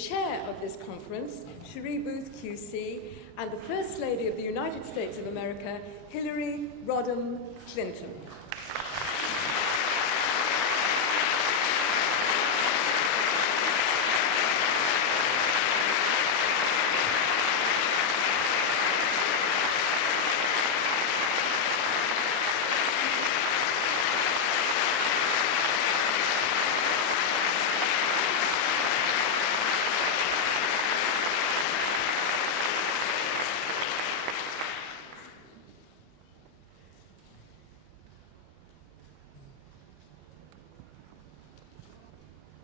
chair of this conference, Cherie Booth QC, and the First Lady of the United States of America, Hillary Rodham Clinton.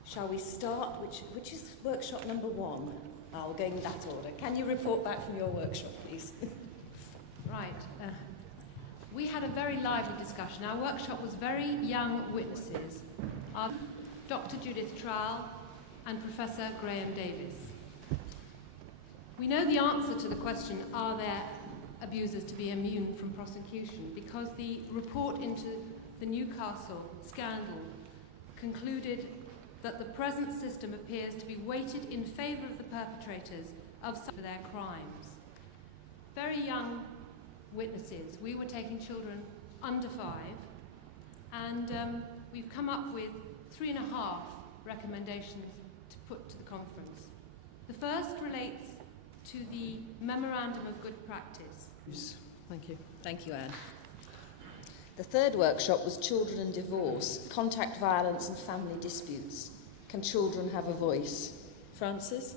Shall we start? Which is workshop number 1? We're going in that order. Can you report back from your workshop, please? Right. We had a very lively discussion. Our workshop was very young witnesses. Dr. Judith Trowell and Professor Graham Davis. We know the answer to the question, are there abusers to be immune from prosecution? Because the report into the Newcastle scandal concluded that the present system appears to be weighted in favour of the perpetrators of some of their crimes. Very young witnesses. We were taking children under 5, and we've come up with 3.5 recommendations to put to the conference. The first relates to the Memorandum of Good Practice. Thank you. Thank you, Anne. The third workshop was Children and Divorce, Contact Violence and Family Disputes. Can children have a voice? Frances?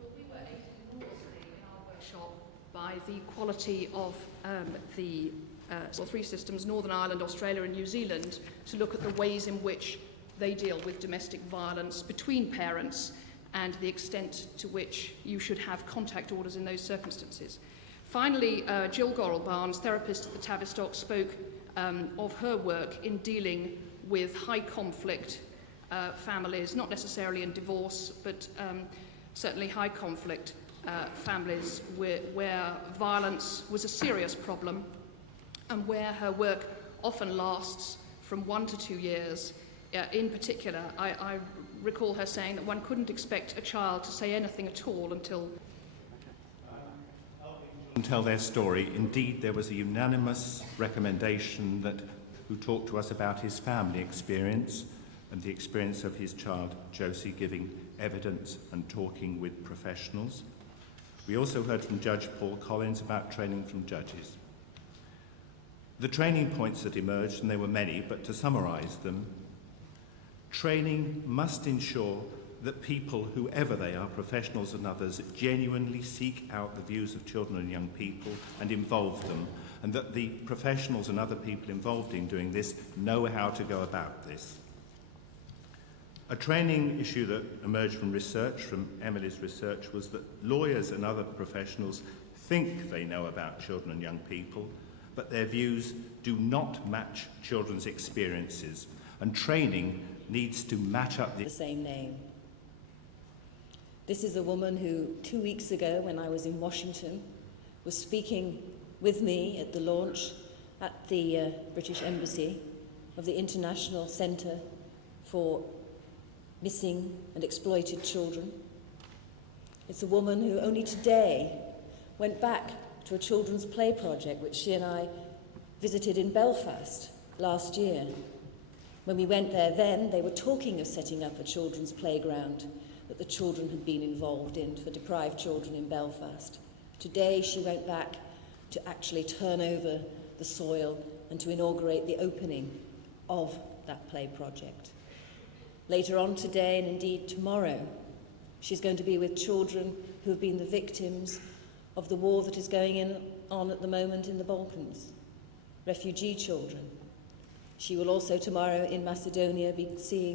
Well, we were aided enormously in our workshop by the quality of the 3 systems, Northern Ireland, Australia and New Zealand, to look at the ways in which they deal with domestic violence between parents and the extent to which you should have contact orders in those circumstances. Finally, Jill Gorrell-Barnes, therapist at the Tavistock, spoke of her work in dealing with high conflict families, not necessarily in divorce, but certainly high conflict families where violence was a serious problem, and where her work often lasts from 1 to 2 years. In particular, I recall her saying that one couldn't expect a child to say anything at all until tell their story. Indeed, there was a unanimous recommendation who talked to us about his family experience and the experience of his child Josie giving evidence and talking with professionals. We also heard from Judge Paul Collins about training from judges. The training points that emerged, and there were many, but to summarise them, training must ensure that people, whoever they are, professionals and others, genuinely seek out the views of children and young people and involve them, and that the professionals and other people involved in doing this know how to go about this. A training issue that emerged from research, from Emily's research, was that lawyers and other professionals think they know about children and young people, but their views do not match children's experiences, and training needs to match up the same name. This is a woman who 2 weeks ago, when I was in Washington, was speaking with me at the launch at the British Embassy of the International Centre for Missing and Exploited Children. It's a woman who only today went back to a children's play project which she and I visited in Belfast last year. When we went there then, they were talking of setting up a children's playground that the children had been involved in for deprived children in Belfast. Today she went back to actually turn over the soil and to inaugurate the opening of that play project. Later on today, and indeed tomorrow, she's going to be with children who have been the victims of the war that is going on at the moment in the Balkans, refugee children. She will also tomorrow in Macedonia be seeing